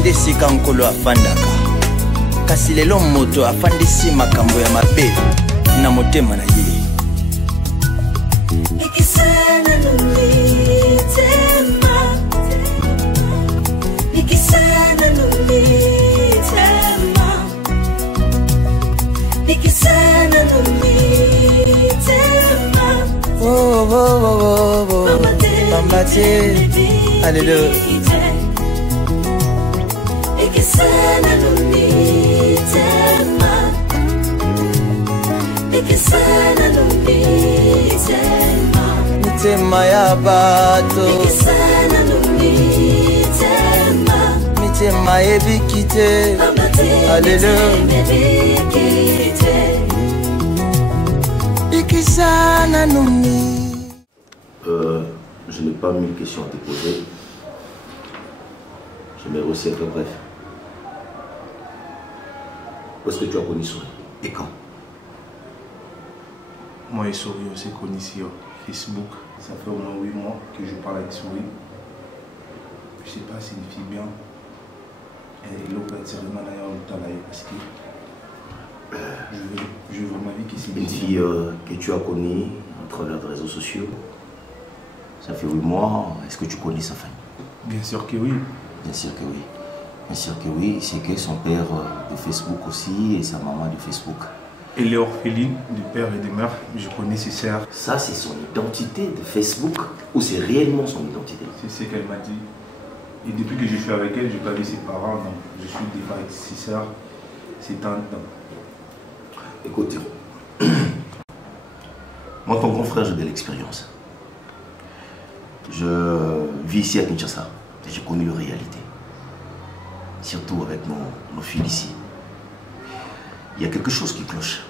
nde sika nkolo afandaka kasi lelo moto afandisi makambo ya mabe na motema na ye Nikisana nulitema Nikisana nulitema Nikisana nulitema Oh, oh, oh, oh, oh. Mama te, alléluia. Nikisana nulitema Nikisana nulitema Mitema ya bato Nikisana nulitema Mitema ebikite Alléluia. Nikisana nulitema Je n'ai pas mille questions à te poser. Je vais aussi être bref. Où est-ce que tu as connu Souris et quand? Moi et Souris, on s'est connus sur Facebook. Ça fait au moins 8 mois que je parle avec Souris. Je ne sais pas si une fille bien. Et l'autre est sérieusement d'ailleurs au travail parce que je veux ma vie qui s'est une fille que tu as connue à travers les réseaux sociaux. Ça fait 8 mois. Est-ce que tu connais sa famille? Bien sûr que oui. Bien sûr que oui. Bien sûr que oui. C'est que son père de Facebook aussi et sa maman de Facebook. Elle est orpheline du père et de mère. Je connais ses sœurs. Ça, c'est son identité de Facebook ou c'est réellement son identité? C'est ce qu'elle m'a dit. Et depuis que je suis avec elle, je n'ai pas vu ses parents. Donc je suis des fois avec ses sœurs, ses tantes. Écoute, moi, ton grand frère, j'ai de l'expérience. Je vis ici à Kinshasa et j'ai connu la réalité. Surtout avec nos filles ici. Il y a quelque chose qui cloche.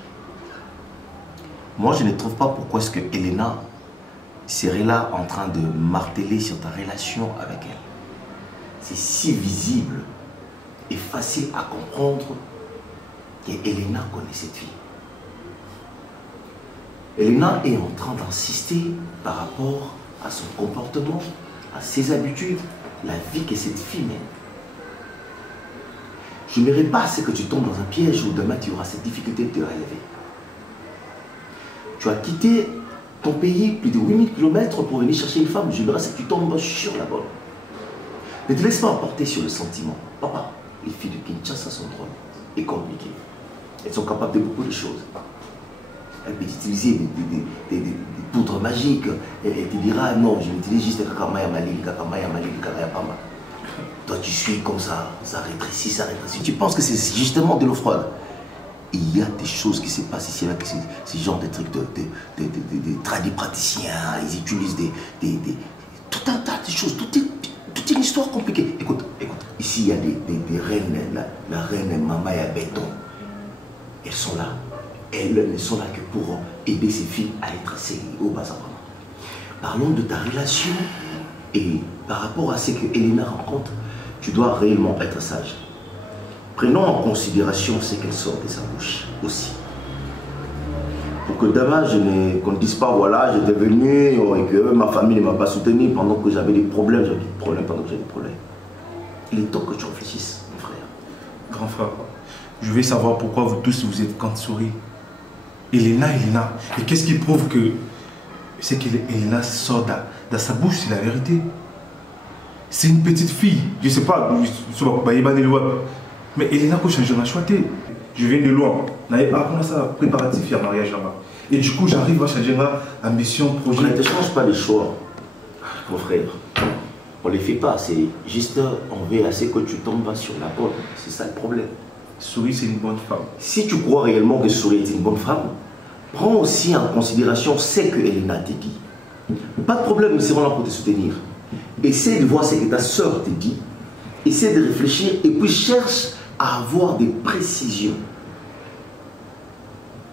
Moi, je ne trouve pas pourquoi est-ce que Elena serait là en train de marteler sur ta relation avec elle. C'est si visible et facile à comprendre que Elena connaît cette fille. Elena est en train d'insister par rapport à son comportement, à ses habitudes, la vie que cette fille mène. Je n'aimerais pas ce que tu tombes dans un piège où demain tu auras cette difficulté de te relever. Tu as quitté ton pays plus de 8000 km pour venir chercher une femme. Je verrai que tu tombes sur la bonne. Ne te laisse pas emporter sur le sentiment. Papa, les filles de Kinshasa sont drôles et compliquées. Elles sont capables de beaucoup de choses. Elle peut utiliser des poudres magiques. Elle te dira non, je n'utilise juste kakamaya malili, kakamaya malili, kakamaya pama. Toi tu suis comme ça rétrécit, ça rétrécit. Tu penses que c'est justement de l'eau froide. Il y a des choses qui se passent ici, avec ces genres de trucs de tradipraticiens. Ils utilisent tout un tas de choses, toute une histoire compliquée. Écoute, ici il y a des reines, la reine Mamaya Béton. Elles sont là. Elles ne sont là que pour aider ces filles à être assez au bas. Parlons de ta relation et par rapport à ce que Elena rencontre, tu dois réellement être sage. Prenons en considération ce qu'elle sort de sa bouche aussi. Pour que demain, qu'on ne dise pas, voilà, j'étais venu et que ma famille ne m'a pas soutenu pendant que j'avais des problèmes, pendant que j'ai des problèmes. Il est temps que tu réfléchisses, mon frère. Grand frère, je veux savoir pourquoi vous tous vous êtes contre Souris. Elena. Et qu'est-ce qui prouve que c'est qu'Elena sort de sa bouche, c'est la vérité. C'est une petite fille, je ne sais pas, mais Elena a changé ma choité. Je viens de loin, on n'avait pas commencé à préparatif à mariage là-bas. Et du coup, j'arrive à changer ma ambition, projet. On ne te change pas les choix, mon frère. On ne les fait pas, c'est juste on veut assez que tu tombes sur la bonne. C'est ça le problème. Souris, c'est une bonne femme. Si tu crois réellement que Souris est une bonne femme, prends aussi en considération ce que Elena te dit. Pas de problème, nous serons là pour te soutenir. Essaie de voir ce que ta soeur te dit. Essaie de réfléchir et puis cherche à avoir des précisions.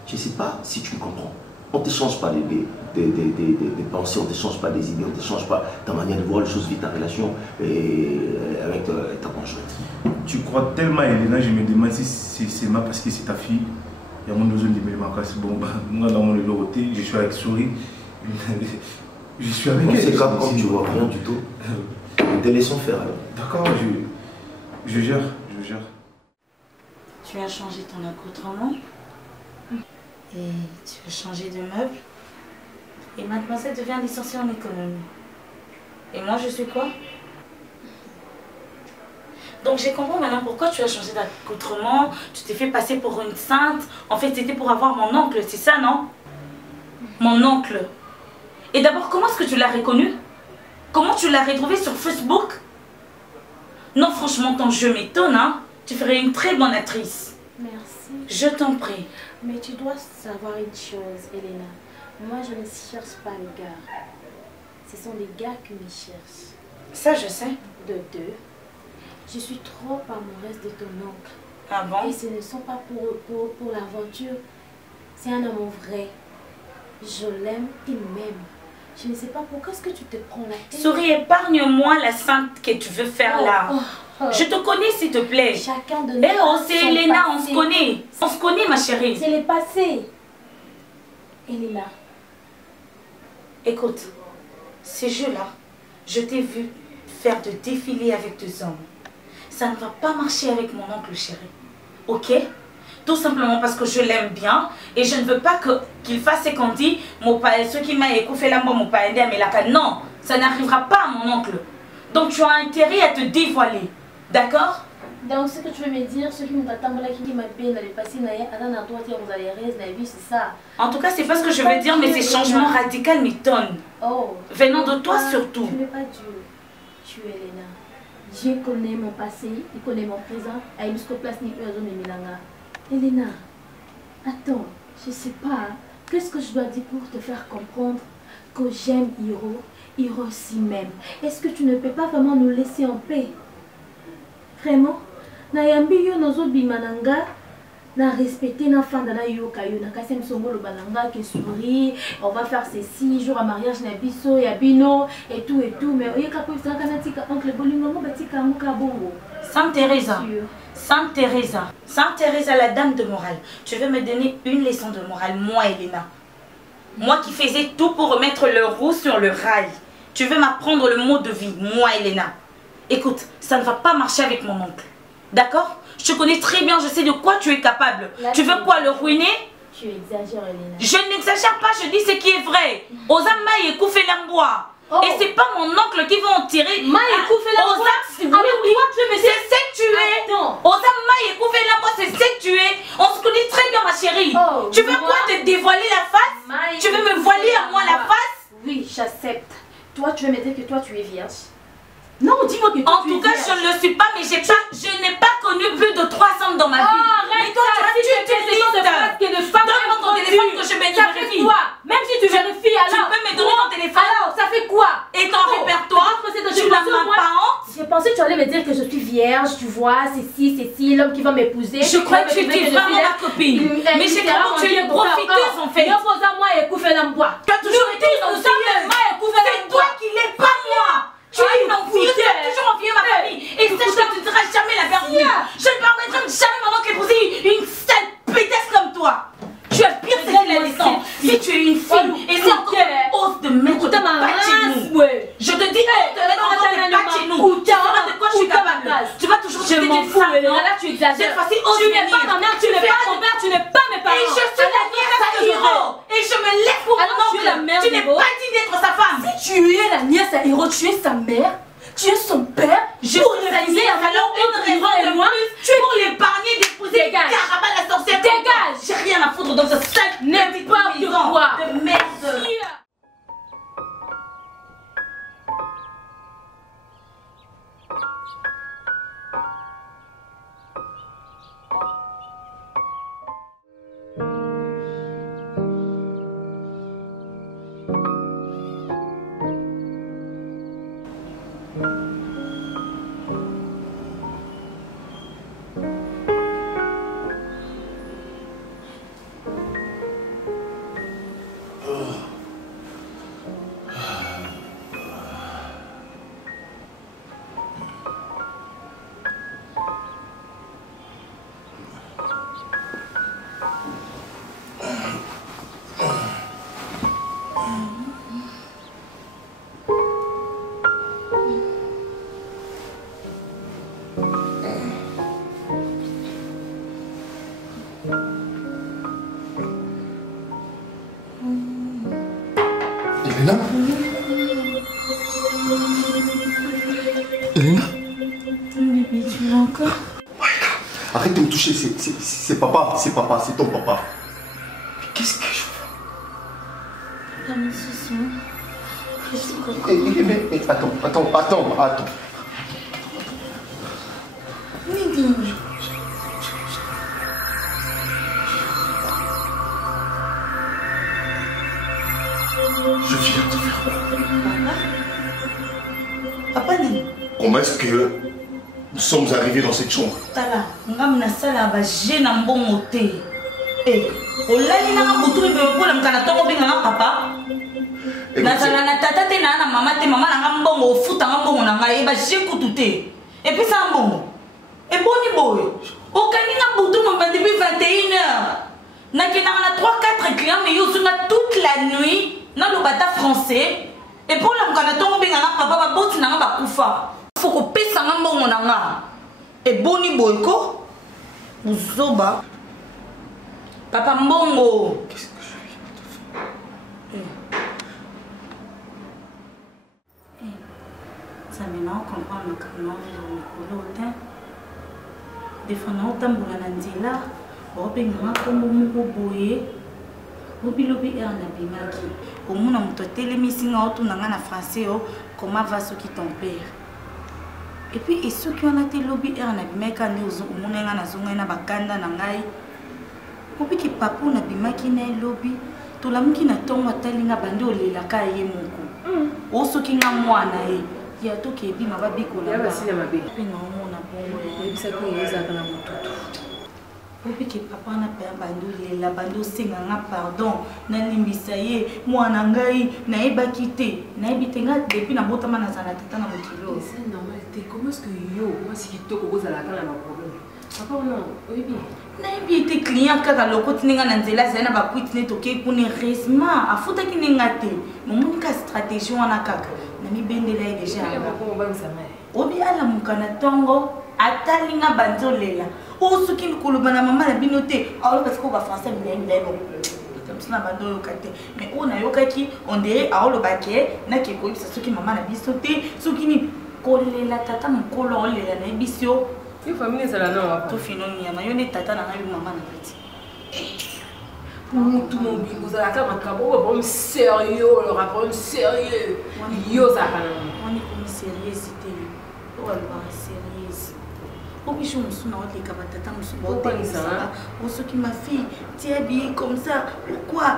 Je ne sais pas si tu me comprends. On ne te change pas des pensées, on ne te change pas des idées, on ne te change pas ta manière de voir les choses, vite ta relation avec ta conjointe. Tu crois tellement à Elena, je me demande si c'est moi parce que c'est ta fille. Il y a mon besoin de me marquer. Bon, moi dans mon côté, je suis avec Souris. Je suis avec elle. C'est comme tu vois rien du tout. Nous te laissons faire alors. D'accord, Je jure, je jure. Tu as changé ton accoutrement. Et tu as changé de meuble. Et mademoiselle devient licenciée en économie. Et moi, je suis quoi? Donc, j'ai compris maintenant pourquoi tu as changé d'accoutrement. Tu t'es fait passer pour une sainte. En fait, c'était pour avoir mon oncle, c'est ça, non? Mon oncle. Et d'abord, comment est-ce que tu l'as reconnu? Comment tu l'as retrouvé sur Facebook? Non, franchement, ton jeu m'étonne, hein? Tu ferais une très bonne actrice. Merci. Je t'en prie. Mais tu dois savoir une chose, Elena. Moi, je ne cherche pas les gars. Ce sont les gars qui me cherchent. Ça, je sais. De deux, je suis trop amoureuse de ton oncle. Ah bon? Et ce ne sont pas pour l'aventure. C'est un amour vrai. Je l'aime, il m'aime. Je ne sais pas pourquoi est-ce que tu te prends la tête. Souris, épargne-moi la sainte que tu veux faire là. Je te connais, s'il te plaît. Chacun de nous. Eh oh, c'est son Elena, on passé. se connaît. On se connaît, ma chérie. C'est le passé. Elena. Écoute, ces jeux-là, je t'ai vu faire de défilés avec deux hommes. Ça ne va pas marcher avec mon oncle chéri. Ok? Tout simplement parce que je l'aime bien et je ne veux pas qu'il fasse ce qu'on dit, ce qui m'a écouffé la mort, mon père mais la. Non, ça n'arrivera pas à mon oncle. Donc tu as intérêt à te dévoiler. D'accord? Donc ce que tu veux me dire, ce qui nous attend là, qui m'a payé dans le passé, vous allez rester la vie, c'est ça. En tout cas, c'est pas ce que je veux dire, mais ces changements radicaux m'étonnent. Oh. Venant de toi surtout. Tu n'es pas Dieu. Tu es Elena. Dieu connaît mon passé, il connaît mon présent. Elena, attends, je sais pas. Qu'est-ce que je dois dire pour te faire comprendre que j'aime Hiro, Hiro aussi m'aime. Est-ce que tu ne peux pas vraiment nous laisser en paix? Vraiment? Nayambi yo nozo bimananga na respecter na fanda na yo kayo na kasem songo lo bananga qui sourit, on va faire ces 6 jours à mariage na biso ya bino et tout mais oyeka ko saka na tika oncle bolingo mo batika muka bongo. Sainte Teresa. Sainte Teresa. Sainte Teresa, la dame de morale. Tu veux me donner une leçon de morale, moi, Elena? Moi qui faisais tout pour remettre le roux sur le rail. Tu veux m'apprendre le mot de vie, moi, Elena? Écoute, ça ne va pas marcher avec mon oncle. D'accord? Je te connais très bien, je sais de quoi tu es capable. Là, tu veux quoi, le ruiner? Tu exagères, Elena. Je n'exagère pas, je dis ce qui est vrai. Osama et Koufé Lambois. Oh. Et c'est pas mon oncle qui va en tirer. C'est ce que tu es. Osama et Koufé Lambois, c'est ce que tu es. On se connaît très bien, ma chérie. Oh, tu veux quoi, te dévoiler la face? Tu veux me voiler à moi la face? Oui, j'accepte. Toi, tu veux me dire que toi, tu es vierge? Non, dis-moi que toi, en tout cas, je ne le suis pas, mais je n'ai pas connu plus de 3 hommes dans ma vie. Arrête, mais toi, tu es liste. Donne-moi ton téléphone que je vérifie. Même si tu vérifies, alors. Tu peux me donner ton téléphone? Alors, ça fait quoi? Et ton répertoire? Tu n'as même pas honte? J'ai pensé que tu allais me dire que je suis vierge, tu vois, c'est l'homme qui va m'épouser. Je crois que tu étais vraiment ma copine. Mais j'ai cru que tu es une profiteuse en fait. Tu as toujours été une fille. C'est toi qui l'es, pas moi. Tu es une envieuse, tu as toujours envié ma famille. Et sache que tu ne seras jamais la bienvenue. Je ne permettrai jamais mon oncle épouser une sale pétasse comme toi. Tu es pire que la naissance. Si tu es une fille, et c'est encore une hausse de mettre tes pattes chez nous. Je te dis, hausse de mettre encore tes pattes chez nous. Tu sauras de quoi je suis capable. Tu vas toujours te dire une femme, non? Là, tu exagères. Cette fois-ci, ose Tu n'es venir. pas ma mère, tu n'es pas mon père, tu n'es pas mes parents. Et je suis la nièce de Hiro. Et je me lève pour Alors, mon tu es la oncle. mère Tu n'es d'Hiro. pas digne d'être sa femme. Tu es la nièce à Hiro, tu es sa mère, tu es son père. Je suis sa nièce, alors une raison de moi, plus pour l'épargner d'épouser Dégage. Caraba la sorcière. Dégage. J'ai rien à foutre dans ce sale N'importe maison quoi. de merde. Elena? Elena? Bébé, tu vas encore? Arrête de me toucher, c'est papa, c'est ton papa. Mais qu'est-ce que je fais? Papa, mais ce soir, Mais attends. Midi. Je viens de faire quoi? Papa, Nini. Comment est-ce que nous sommes arrivés dans cette chambre? Tala, ngam na sala ba jeune en bon moté. Eh, olali na butu be ko lam kana tongo binga na papa. Na sala na tata te na mama te mama na ngam bongo futa ngam bongo na ngai ba je kututé. Et puis ça bongo. Et boni boy. O kani na butu mo ba depuis 21h. Na kina na 3-4 clients mais yo sunga toute la nuit na lo bata français. Et pour lam kana tongo binga na papa ba boti na ba kufa. Faut que pesa ngam bongo na nga. Et boni boyko uzoba papa mbongo. Qu'est-ce que je viens de faire? Ça maintenant comprendre le canon de l'automne. Des fois on tamboula na nzela obenga kombo moko boye lobi erna bimaki omuna moto telemisi nga otuna nga na français o comment va ce qui ton père. Et puis et ceux qui ont été lobby erna bimaka ne omuna nga na zonga na bakanda na ngai. Obi ki papu na bimaki na lobby to lamuki na tongo talinga bande olela ka ye moko. O soki nga mwana e ya to ke bi mababi ko la. Ya basi ya mabe. Pe na omona bongo ya bisa ko yeza kana mututu. Obi ki papa na pe bande olela bande osenga nga pardon na limbisa ye mwana ngai na ebaki te na ebitenga depuis na botama na zana tata na mokilo. C'est normal te. Comment est-ce que yo moi si kitoko kozala kana ma problème? Papa non, oui bien. Na ebi te client kaka lokoti ninga na nzela zana ba kwiti ne toke kune resma afuta ki ninga te momuni ka stratégie wana kaka na mi bendela e déjà obi ala mukana tongo atalinga banzolela osuki nkuluba na mama na bino te aolo parce que ba français mbembe na bando yokate mais on a yokaki on dirait aolo baké na ke ko bisa suki mama na biso te suki ni kolela tata mukolo olela na bisio. Il faut amener ça là non. Tout fini nyama yo ne tata na ngai mama na petit. Tout mon bingo ça là comme un bon sérieux le rapport sérieux. Yo ça kana. On est comme sérieux c'était. On va voir sérieux. Au bichon musuna wa le kaba tata musuba au ça. Au ce qui ma fille, tu es habillée comme ça. Pourquoi?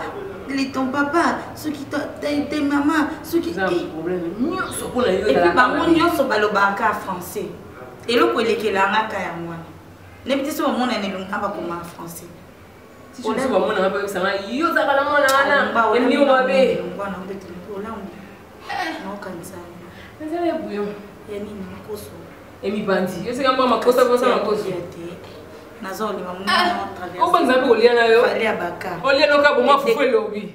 Les ton papa, ceux qui tes maman, ceux qui ça problème. Nyo so pour la yo et puis par contre nyo so balobaka français. Et le collègue qui l'a ngaka ya moi. Ne petit so mon ene lunga ba comme en français. Si tu veux mon na ba ça yo za kana mona ana. Eni o mabe. Ngwana ngbetu ola ngbe. No kanza. Nzele buyo. Yani ni makoso. Emi bandi. Yo se kamba makosa kosa makoso. Nazoli mamu na traverse. O banza be olia na yo. Fale abaka. Olia no ka bo ma fufu lobi.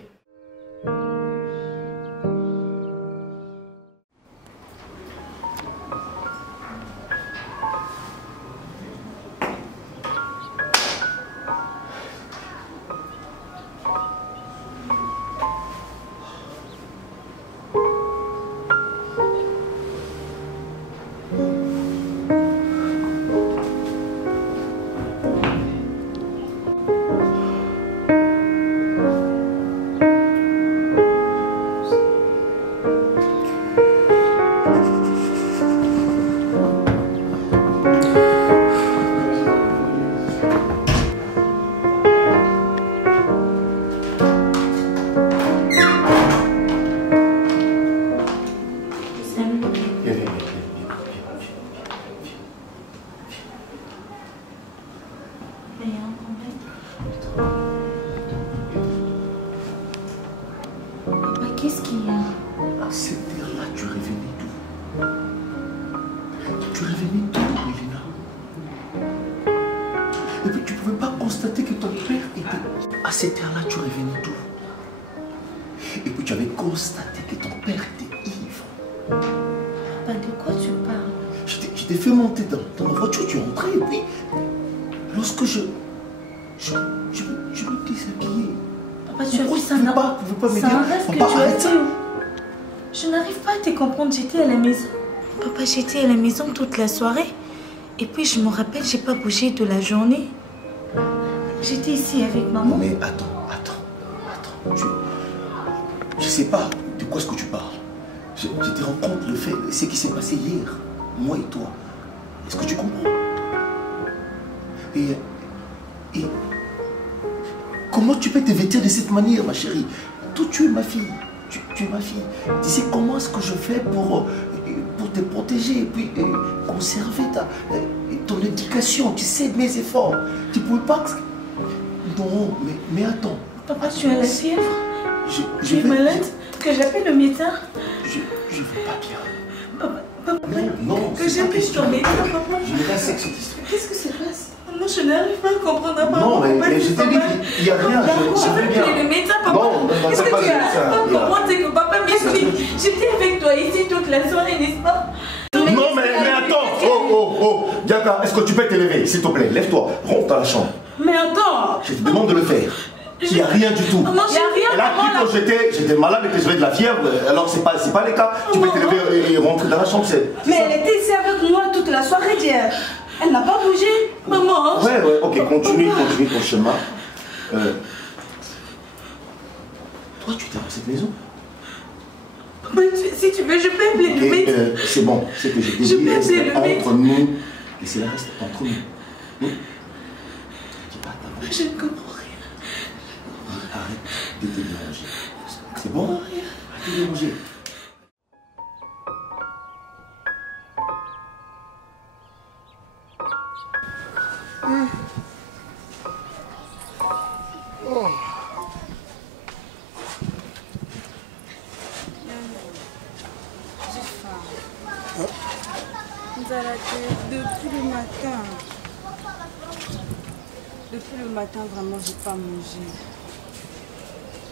Qu'est-ce qu'il y a? À cette heure-là, tu es revenu d'où? Tu es revenu d'où, Elena? Et puis tu ne pouvais pas constater que ton père était... À cette heure-là, tu es revenu d'où? Et puis tu avais constaté que ton père était ivre. Papa, de quoi tu parles? Je t'ai fait monter dans la voiture, tu es rentré et puis... Lorsque je me déshabillais. Papa, tu as vu ça? Tu ne pouvais pas me dire... C'est un rêve que Papa, tu as arrête ça. vu. Je n'arrive pas à te comprendre. J'étais à la maison. Papa, j'étais à la maison toute la soirée. Et puis je me rappelle, j'ai pas bougé de la journée. J'étais ici avec maman. Mais attends. Je sais pas de quoi est-ce que tu parles. Je te rends compte le fait, ce qui s'est passé hier, moi et toi. Est-ce que tu comprends? Et comment tu peux te vêtir de cette manière, ma chérie? Toi, tu es ma fille. Tu es ma fille. Tu sais comment est-ce que je fais pour te protéger et puis conserver ton éducation. Tu sais mes efforts. Tu ne pouvais pas... Non, mais attends. Papa, tu as la fièvre? Tu es malade? Que j'appelle le médecin? Je ne vais pas bien. Papa, non, que j'appelle ton médecin, papa. Je n'ai pas cette histoire. Qu'est-ce que se passe? Non, je n'arrive pas à comprendre. Papa. Non, mais je t'ai dit qu'il n'y a rien. Je veux appeler le médecin, papa. Non, qu'est-ce que tu as ça. pas comprendre? C'est que papa m'explique. J'étais avec toi ici toute la soirée, n'est-ce pas? Non, mais attends. Oh. Diaka, est-ce que tu peux te lever, s'il te plaît? Lève-toi, rentre dans la chambre. Mais attends. Je te demande de le faire. Il n'y a rien du tout. Non, il n'y a rien. Et là, quand j'étais malade et que j'avais de la fièvre, alors c'est pas le cas. Tu peux te lever et rentrer dans la chambre. Mais elle était ici avec moi toute la soirée d'hier. Elle n'a pas bougé. Maman. Ouais, ok, continue ton chemin. Toi, tu étais dans cette maison? Mais si tu veux, je peux appeler le médecin. C'est bon, c'est que j'ai dit entre nous. Et c'est la reste entre nous. Je ne comprends rien. Arrête de te déranger. C'est bon? Arrête de te déranger. Depuis le matin, vraiment, j'ai pas mangé.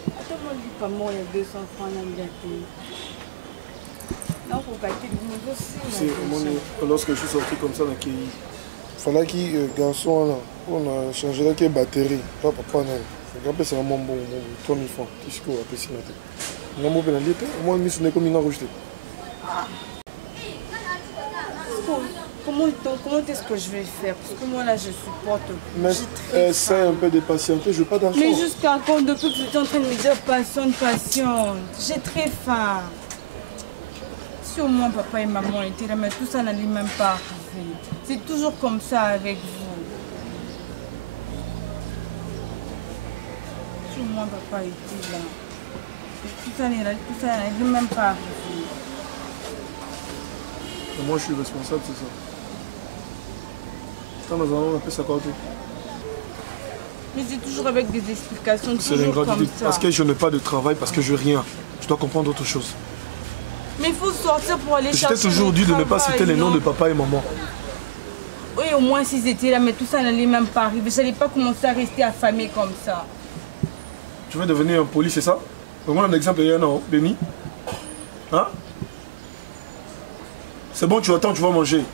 Attends, moi, je dis pas mort, il y a 200 francs dans le gâteau. Non, faut calculer le aussi. Lorsque je suis sorti comme ça, il fallait qu'il y ait un garçon, là, on a changé la batterie. Pas papa, non. C'est vraiment bon, 3000 francs. Qu'est-ce qu'on a payé? On a mon pénalité, au moins, je suis comme une rejetée. Comment est-ce que je vais faire? Parce que moi là je supporte plus. Mais essaie un peu de patienter, je veux pas d'argent. Mais jusqu'à quand depuis que tu es en train de me dire patiente. J'ai très faim. Si au moins papa et maman étaient là, mais tout ça n'allait même pas arriver. C'est toujours comme ça avec vous. Si au moins papa était là, tout ça n'allait même pas arriver. Et moi je suis responsable, c'est ça. Quand nous allons appeler ça quoi? Mais c'est toujours avec des explications, toujours comme ça. Parce que je n'ai pas de travail, parce que je n'ai rien. Je dois comprendre autre chose. Mais il faut sortir pour aller chercher. Je t'ai toujours dit de ne pas citer les noms de papa et maman. Oui, au moins s'ils étaient là, mais tout ça n'allait même pas arriver. Je n'allais pas commencer à rester affamée comme ça. Tu veux devenir un poli, c'est ça? Donne-moi un exemple, il y en a, Béni. Hein? C'est bon, tu attends, tu vas manger.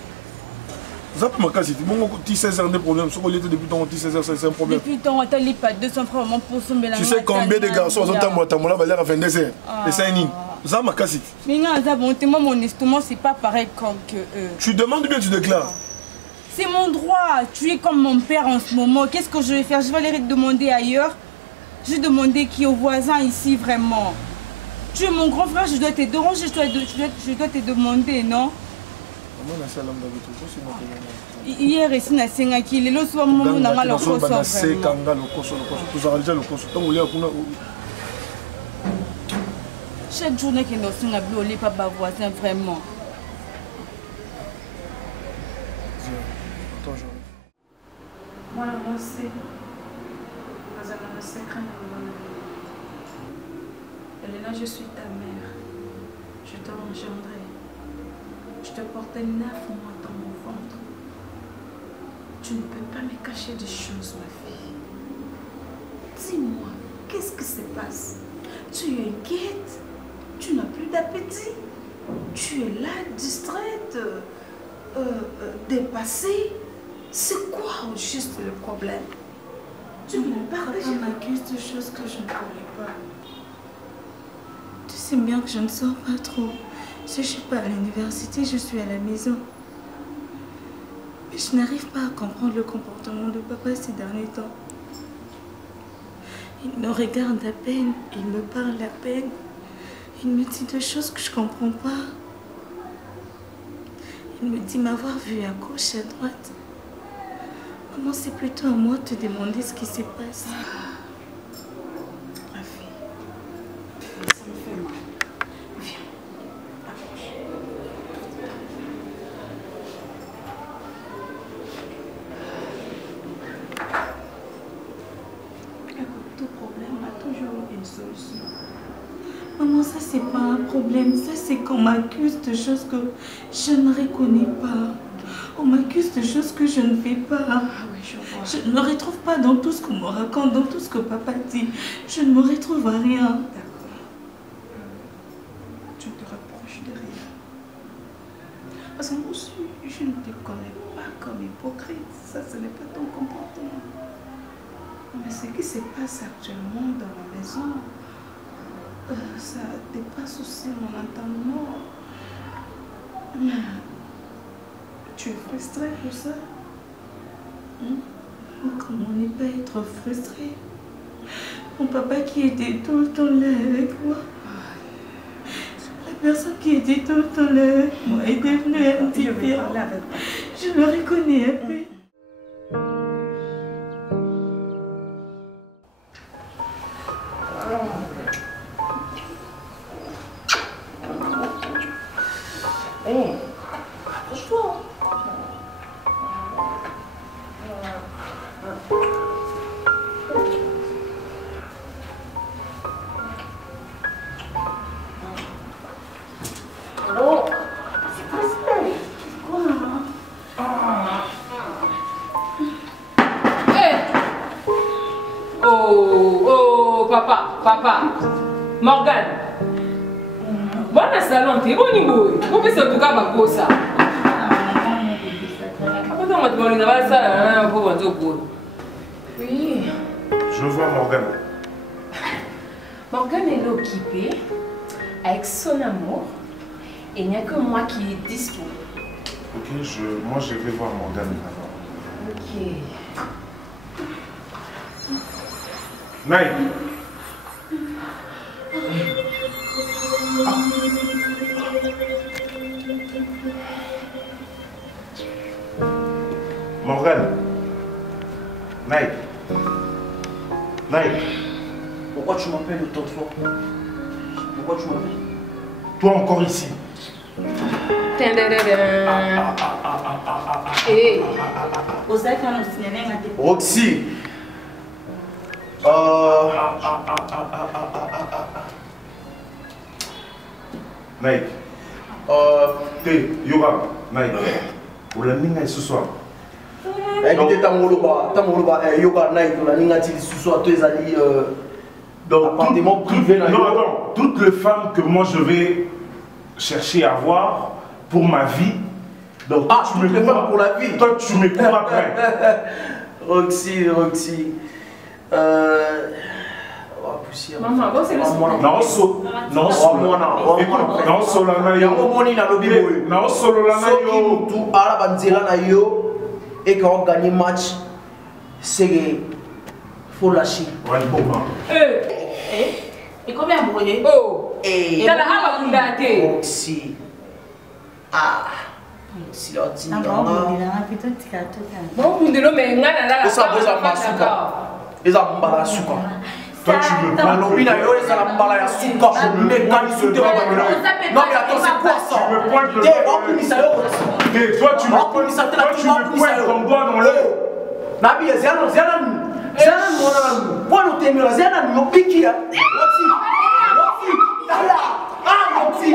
Zap ma case, bon, 16 heures, des problèmes. Si on était depuis ton 16 heures, c'est un problème. Depuis ton temps, tu pas 200 francs pour son mélange. Tu sais combien de garçons ont là, va l'air à 22 heures. Et c'est un nid. Zap ma case. Mais non, moi, mon estomac, c'est pas pareil comme que eux. Tu demandes ou bien tu déclares? C'est mon droit. Tu es comme mon père en ce moment. Qu'est-ce que je vais faire? Je vais aller demander ailleurs. Je vais demander qui aux voisins ici, vraiment. Tu es mon grand frère, je dois te déranger, je dois te demander, non? Hier ici na sengaki lelo soba momo na ngala koso vraiment. Chaque journée que nous sommes à bleu, pas bas voisin vraiment. Moi, c'est un secret. Elena, je suis ta mère. Je t'ai engendré. Je te portais 9 mois dans mon ventre. Tu ne peux pas me cacher des choses, ma fille. Dis-moi, qu'est-ce qui se passe? Tu es inquiète? Tu n'as plus d'appétit? Tu es là, distraite, dépassée? C'est quoi au juste le problème? Tu me partages. Papa m'accuse de choses que je ne connais pas. Tu sais bien que je ne sors pas trop. Je ne suis pas à l'université, je suis à la maison. Mais je n'arrive pas à comprendre le comportement de papa ces derniers temps. Il me regarde à peine, il me parle à peine. Il me dit des choses que je ne comprends pas. Il me dit m'avoir vu à gauche, à droite. Maman, c'est plutôt à moi de te demander ce qui se passe. Ma fille, ça me fait mal. Viens, approche. Écoute, tout problème a toujours une solution. Maman, ça c'est pas un problème. Ça c'est qu'on m'accuse de choses que je ne reconnais pas. On m'accuse de choses que je ne fais pas. Ah oui, je vois. Je ne me retrouve pas dans tout ce qu'on me raconte, dans tout ce que papa dit. Je ne me retrouve à rien. D'accord. Tu ne te reproches de rien. Parce que moi aussi, je ne te connais pas comme hypocrite. Ça, ce n'est pas ton comportement. Mais ce qui se passe actuellement dans la maison, ça dépasse aussi mon entendement. Tu es frustré pour ça? Comment ne pas être frustrée? Mon papa qui était tout le temps là avec moi. La personne qui était tout le temps là avec moi est devenue indifférente. Je le reconnais un peu. Papa, Morgan. Bon salon, tu es bon niveau. Vous faites tout cas ma cosa. Oui. Je vois Morgan. Morgan est occupé avec son amour et il n'y a que moi qui est dispo. Ok, moi je vais voir Morgan d'abord. Ok. Nike. Morgan. Nike. Nike. Pourquoi tu m'appelles autant de fois? Pourquoi tu m'appelles? Toi encore ici. Roxy. Nike. Yoga. Nike. Vous l'avez mis ce soir. Écoutez, yoga night, on a dit ce soir, tu es allé dans l'appartement privé. Non, attends. Toutes les femmes que moi je vais chercher à voir pour ma vie. Donc, tu me les femmes pour la vie. Toi, tu me cours après. Roxy. Maman, bon, c'est le Non, et quand on gagne match, c'est faut lâcher. Et combien brouillé? Oh, et t'as la haba kundate. Roxy. Si l'ordinaire. Bon, vous devez mais ngana la. Ça les ambala suka. Toi tu me la lobby na yo les ambala ya suka. Mais quand ils sont non mais attends, c'est quoi ça? Tu me pointes le doigt. Toi tu me pointes ton doigt dans l'œil. Nabi zana moi no temi zana no piki ya. Roxy. Roxy.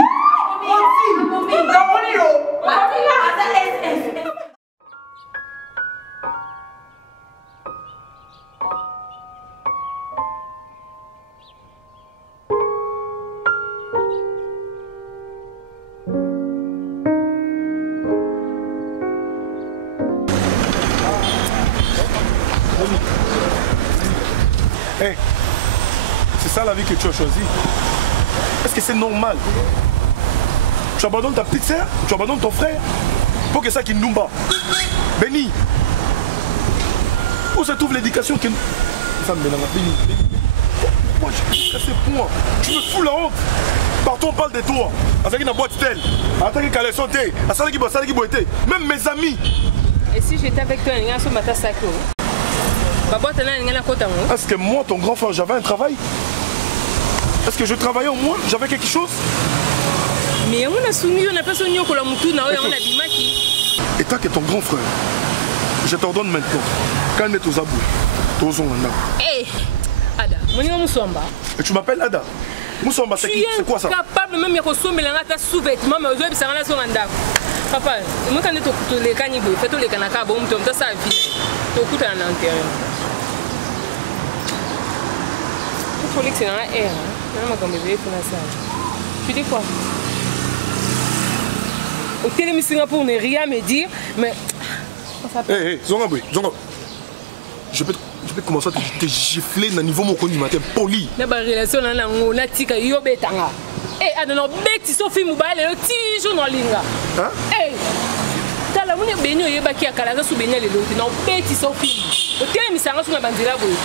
Hey, c'est ça la vie que tu as choisie. Est-ce que c'est normal? Tu abandonnes ta petite sœur, tu abandonnes ton frère pour que ça qui nous bat. Béni. Où se trouve l'éducation qui... Moi, je cassé point. Tu me fous la honte. Partout on parle de toi. Avec une boîte telle. Attends que les santé. Même mes amis. Et si j'étais avec toi, il y a un matin sacré. Est-ce que moi, ton grand frère, j'avais un travail? Est-ce que je travaillais au moins? J'avais quelque chose? Mais on a soumis, on n'a pas soumis au Moutou, on a dit Maki. Et toi que ton grand frère, je t'ordonne maintenant, quand on est aux abous, tous on Hé, Ada, et tu m'appelles Ada? Moussamba, c'est quoi ça? Tu es capable même de consommer les sous-vêtements, mais aujourd'hui, ça va sur un dab. Papa, moi quand tu es les canibaux, fais tous les canacas, bon, tu as ça à vie. Tu écoutes un intérêt. Il faut que c'est dans l'air. Tu dis quoi? Au télémission pour ne rien me dire, mais... Hé, Zongaboui, je peux commencer à te gifler dans le niveau mon du matin, poli. La relation on a tika yo betanga. Eh, adona beti so film ba le ti jour no linga. Hein? Eh. Tala mune benyo yeba ki akala za su benya le loti no beti so film. O télémission nga sunga bandira boyo.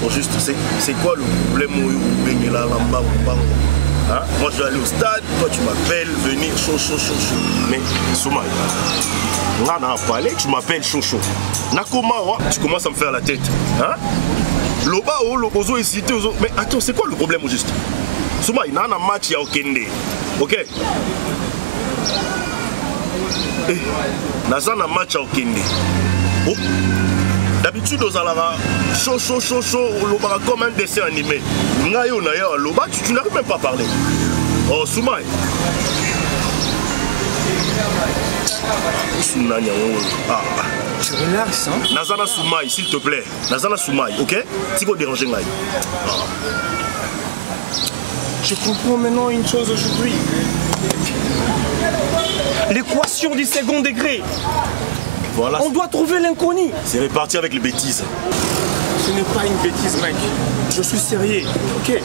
Bon, juste, c'est quoi le problème où vous là, hein? Moi je vais aller au stade, toi tu m'appelles, venir chaud. Mais Soumaï, on a parlé, tu m'appelles chaud. Nakoma, tu commences à me faire la tête. Hein? Loba, Lobozo est cité. Mais attends, c'est quoi le problème au juste? Soumaï, il y a un match, il y a Okende. Ok? Il y a un match à Okende. Oh. D'habitude, aux alara, chaud, comme un dessin animé. Tu n'arrives même pas à parler. Oh, Soumaï. Tu relaxes, hein? Nazana Soumaï, s'il te plaît. Nazana Soumaï, ok? Tu peux déranger Naï. Je comprends maintenant une chose aujourd'hui. L'équation du second degré. Voilà. On doit trouver l'inconnu. C'est reparti avec les bêtises. Ce n'est pas une bêtise, mec. Je suis sérieux, ok?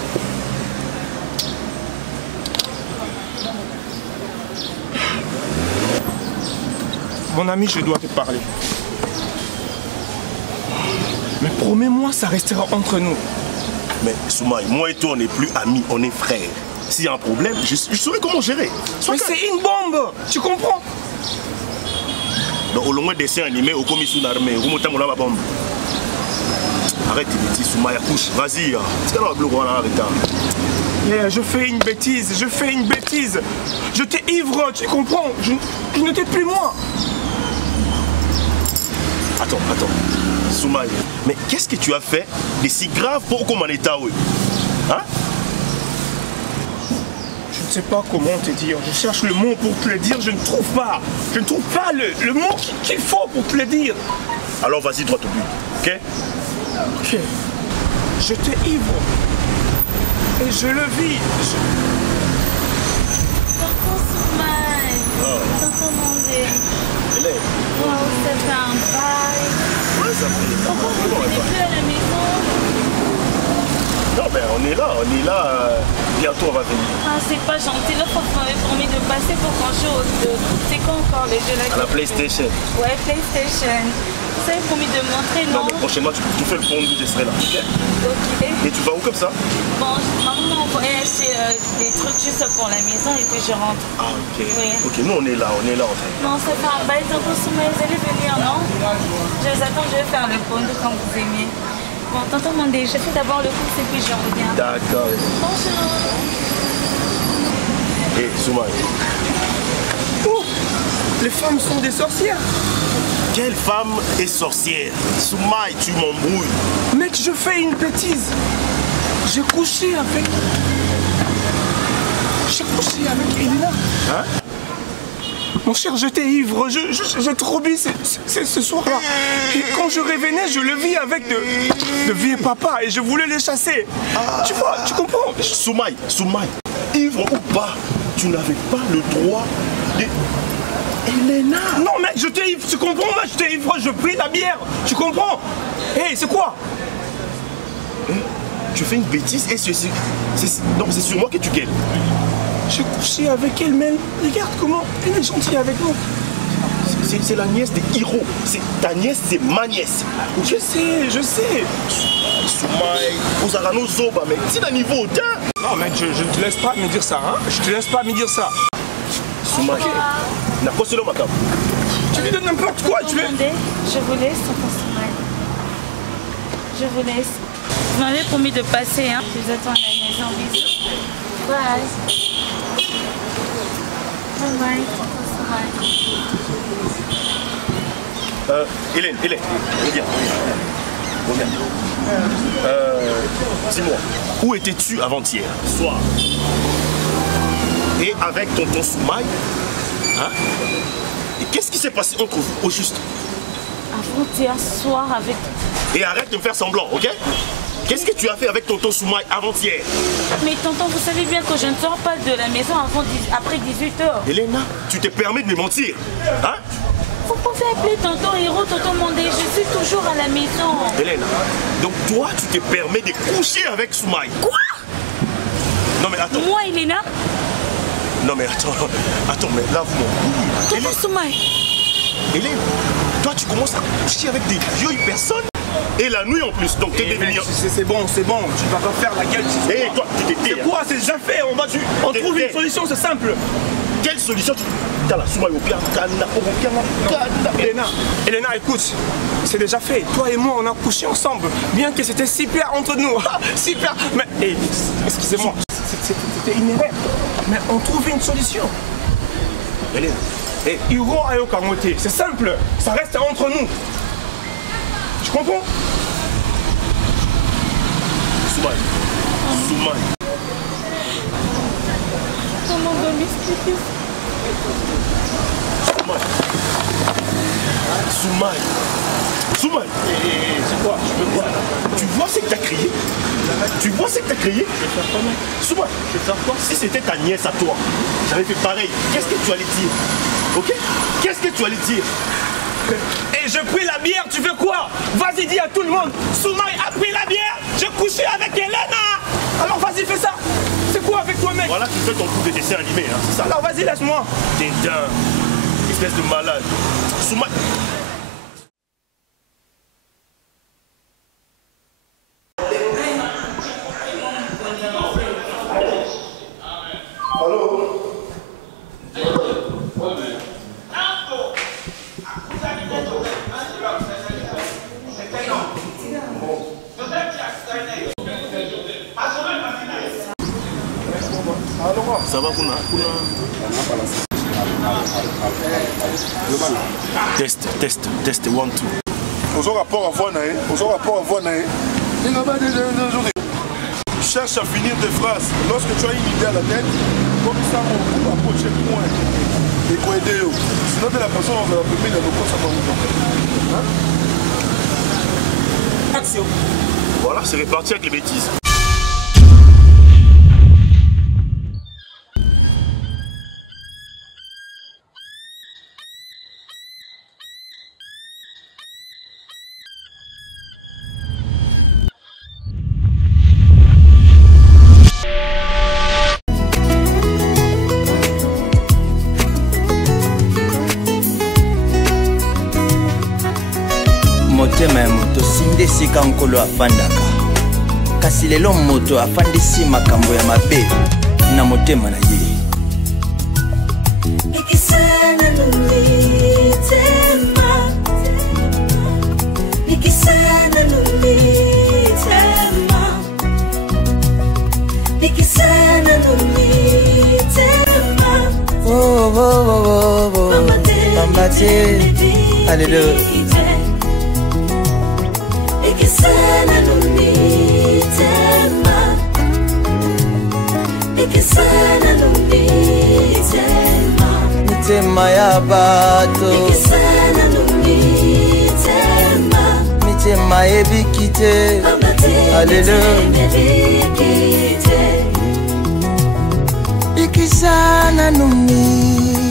Mon ami, je dois te parler. Mais promets-moi, ça restera entre nous. Mais Soumaï, moi et toi, on n'est plus amis, on est frères. S'il y a un problème, je saurai comment gérer. Mais c'est une bombe, tu comprends? Donc, au loin dessin animé, au commission d'armée, au montant de la bombe. Arrête tes bêtises, Soumaï, couche, vas-y. Je fais une bêtise, Je t'ai ivre, tu comprends? Je ne t'ai plus moi. Attends. Soumaï, mais qu'est-ce que tu as fait de si grave pour qu'on en est à eux? Hein? Je ne sais pas comment te dire. Je cherche le mot pour te le dire, je ne trouve pas. Je ne trouve pas le mot qu'il faut pour te le dire. Alors vas-y, droit au but, ok? Ok. Je t'ai ivre. Et je le vis. Tonton Soumaï. Tonton Mandé. Wow, ça fait un bail. Ouais, ça fait. Pourquoi vous venez plus à la maison? Non, mais on est là. Bientôt, on va venir. Ah, c'est pas gentil. L'autre fois, vous m'avez promis de passer pour qu'on joue au jeu. C'est quoi encore les jeux là? À la PlayStation. Ouais, PlayStation. Vous avez promis de montrer, non? Non, mais prochainement, tu fais le fond, je serai là, ok? Ok. Et tu vas où comme ça? Bon, maman m'a envoyé acheter des trucs juste pour la maison et puis je rentre. Ah, ok. Oui. Ok, nous, on est là, en train. Non, ça fait un bail. Tonton Soumaï, vous allez venir, non? Je vous attends, je vais faire le pont comme vous aimez. Bon, tonton Mandé, je fais d'abord le course et puis je reviens. D'accord. Bonjour. Hé, Soumaï. Oh, les femmes sont des sorcières. Quelle femme est sorcière? Soumaï, tu m'embrouilles. Mec, je fais une bêtise. J'ai couché avec Elena. Hein? Mon cher, j'étais ivre, j'ai trop bu ce soir-là. Et quand je revenais, je le vis avec de vieux papas et je voulais les chasser. Tu vois, tu comprends? Soumaï, ivre ou pas, tu n'avais pas le droit de... Elena! Non mec, j'étais ivre, tu comprends? Moi, j'étais ivre, je pris la bière, tu comprends? Hé, c'est quoi? Tu fais une bêtise et c'est sur moi que tu gueules. J'ai couché avec elle, mais regarde comment elle est gentille avec moi. C'est la nièce des héros. Ta nièce, c'est ma nièce. Je sais. Soumaï, vous avez nos zoba, mec. C'est d'un niveau hautain. Non, mec, je ne te laisse pas me dire ça, hein. Je te laisse pas me dire ça. Soumaï, n'a pas cela, madame. Tu lui donnes n'importe quoi, tu veux. Je vous laisse, tonton Soumaï. Je vous laisse. Vous m'avez promis de passer, hein. Je vous attends à la maison. Bisous. Bye. Bye bye, tonton Soumaï. Hélène, reviens. Dis-moi, où étais-tu avant-hier soir? Et avec tonton Soumaï, hein? Et qu'est-ce qui s'est passé entre vous au juste? Avant-hier soir avec... Et arrête de me faire semblant, ok? Qu'est-ce que tu as fait avec tonton Soumaï avant-hier? Mais tonton, vous savez bien que je ne sors pas de la maison après 18h. Elena, tu te permets de me mentir, hein? Vous pouvez appeler tonton Héros, tonton Mondé, je suis toujours à la maison. Elena, donc toi, tu te permets de coucher avec Soumaï? Quoi? Non mais attends. Moi, Elena? Non mais attends, mais là vous m'embrouillez. Tonton Soumaï. Hélène, toi tu commences à coucher avec des vieilles personnes et la nuit en plus, donc t'es devenu... C'est bon, tu vas pas faire la gueule. Hé, toi, tu t'étais... C'est quoi? C'est déjà fait, on trouve une solution, c'est simple. Quelle solution? T'as la Soumaï au pied, Elena, écoute, c'est déjà fait. Toi et moi, on a couché ensemble. Bien que c'était super entre nous. Super. Mais, excusez-moi, c'était une erreur. Mais on trouve une solution. Hélène, Hiro Ayokamote, c'est simple. Ça reste entre nous. Tu comprends? Soumaï. Comment on doit m'expliquer? Soumaï. C'est quoi? Tu vois ce que t'as crié? Je vais faire quoi, mec? Soumaï, je vais faire quoi? Si c'était ta nièce à toi, j'avais fait pareil. Qu'est-ce que tu allais dire? Ok? Qu'est-ce que tu allais dire? Et je pris la bière, tu veux quoi? Vas-y, dis à tout le monde, Soumaï a pris la bière, je couchais avec Elena. Alors vas-y, fais ça. C'est quoi avec toi, mec? Voilà, tu fais ton coup de dessin animé, hein, c'est ça? Alors vas-y, laisse-moi. T'es dingue, espèce de malade. Soumaï. Ça va, Kuna? Test, 1, 2. Aux rapport à voir, cherche à finir tes phrases. Lorsque tu as une idée à la tête, comme ça, on approche le point. Et pour aider, sinon de la façon on va appeler dans nos ça va. Action. Voilà, c'est réparti avec les bêtises. motema ya moto sinde esika nkolo afandaka kasi lelo moto afandisi makambo ya mabe na motema na ye Nikisana nulitema Nikisana nulitema Nikisana nulitema Mama te Alléluia. Ikisana nunitema, ikisana nunitema, mitema ya bato, ikisana nunitema, mitema ebikite. Alléluia. Ikisana nunitema,